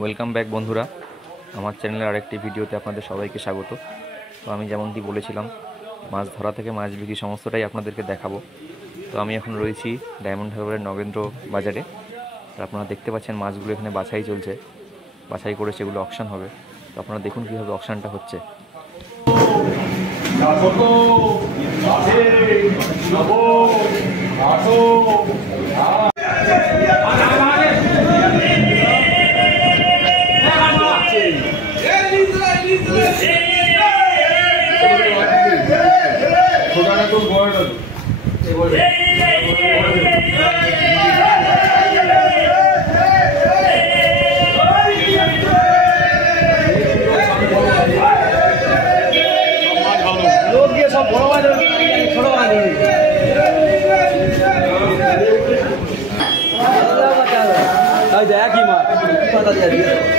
Welcome back বন্ধুরা, আমার চ্যানেলের আরেকটি ভিডিওতে আপনাদের সবাইকে স্বাগত। তো আমি যেমনটি বলেছিলাম, মাছ ধরা থেকে মাছ বিক্রি সমস্তটাই আপনাদেরকে দেখাবো। তো আমি এখন রয়েছি ডায়মন্ড হারবারের নগেন্দ্র বাজারে। আর আপনারা দেখতে পাচ্ছেন মাছগুলো এখানে বাছাই চলছে, বাছাই করে সেগুলো অকশন হবে। তো আপনারা দেখুন কীভাবে অকশনটা হচ্ছে।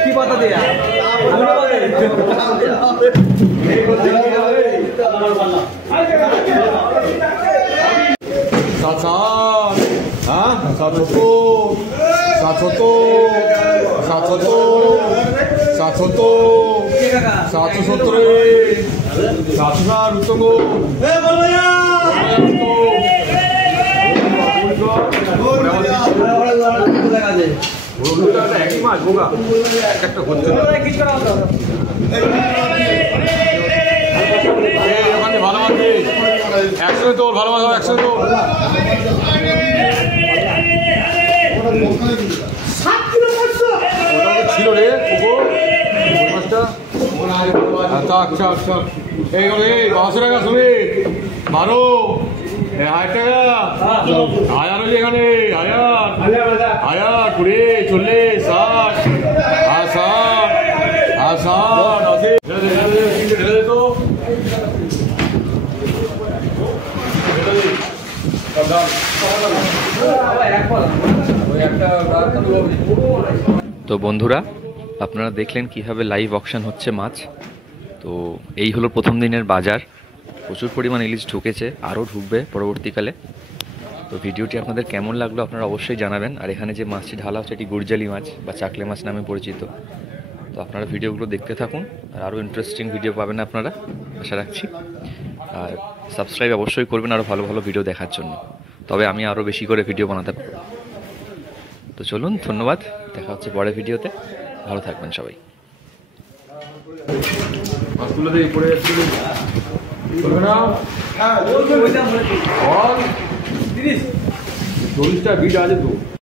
কি পাতা দেয়া একই মাছ বোকা একটা হচ্ছে ভালো মাছ একশো তোর ভালো মাছ একশো তো ছিল রে মাছটা। আচ্ছা আচ্ছা এই 500 টাকা শুনে 12 1000 টাকা হাজার হলে এখানে হাজার 20 40 60 তো বন্ধুরা, আপনারা দেখলেন কিভাবে লাইভ অকশন হচ্ছে মাছ। তো এই হলো প্রথম দিনের বাজার। প্রচুর পরিমাণ ইলিশ ঢুকেছে, আরও ঢুকবে পরবর্তীকালে। তো ভিডিওটি আপনাদের কেমন লাগলো আপনারা অবশ্যই জানাবেন। আর এখানে যে মাছটি ঢালা হচ্ছে এটি গুরজালি মাছ বা চাকলে মাছ নামে পরিচিত। তো আপনারা ভিডিওগুলো দেখতে থাকুন, আর আরও ইন্টারেস্টিং ভিডিও পাবেন আপনারা, আশা রাখছি। আর সাবস্ক্রাইব অবশ্যই করবেন আরও ভালো ভালো ভিডিও দেখার জন্য, তবে আমি আরও বেশি করে ভিডিও বানাতে পারব। তো চলুন, ধন্যবাদ, দেখা হচ্ছে পরের ভিডিওতে। ভালো থাকবেন সবাই। চল্লিশটা বিট আছে তো।